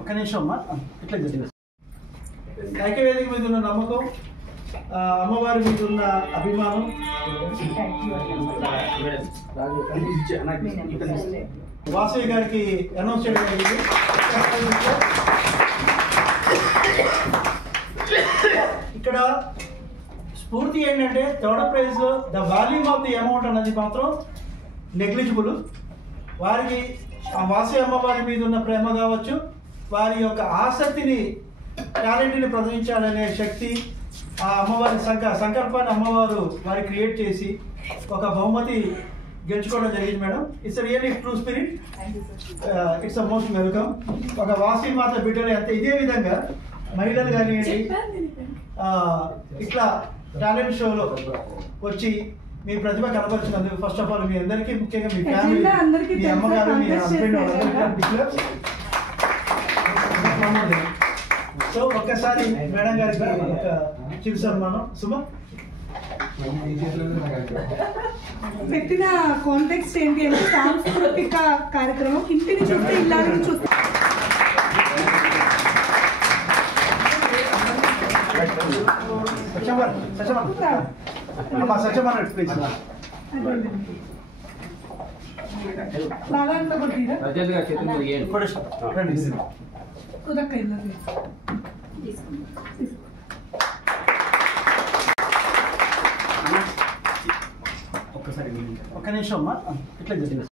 ఒక్క నిమిషం అమ్మా, ఇట్లా జరిగింది. ఐక్యవేదిక మీద ఉన్న నమ్మకం, అమ్మవారి మీద ఉన్న అభిమానం, వాసయ్య గారికి అనౌన్స్ చేయడం జరిగింది. ఇక్కడ స్ఫూర్తి ఏంటంటే థర్డ్ ప్రైజ్ లో the volume of the amount అన్నది మాత్రం నెగ్లిజిబుల్. వారికి ఆ వాసయ్య అమ్మవారి మీద ఉన్న ప్రేమ కావచ్చు, వారి యొక్క ఆసక్తిని, టాలెంట్ని ప్రదర్శించాలనే శక్తి, ఆ అమ్మవారి సంకల్పాన్ని అమ్మవారు వారి క్రియేట్ చేసి ఒక బహుమతి గెలుచుకోవడం జరిగింది madam. It's really true spirit. It's most welcome. ఒక వాసవి మాత బిడ్డలు ఎంత ఇదే విధంగా మహిళలు కానివ్వండి ఇట్లా టాలెంట్ షోలో వచ్చి మీ ప్రతిభ కనబరిచినందుకు ఫస్ట్ ఆఫ్ ఆల్ మీ అందరికీ, ముఖ్యంగా మీ ఫ్యామిలీ, మీ అమ్మగారు, మీ హస్బెండ్, సో ఒక్కసారి మేడం గారికి ఒక చిరు సన్మానం. సుమా పెట్టిన కాంటెక్స్ట్ ఏంటి అంటే సాంస్కృతిక కార్యక్రమం, ఇంటిని చూస్తే ఇల్లాలని చూస్తే బాగా ఒక్క నిమిషం అమ్మా, ఇట్లా జరిగింది.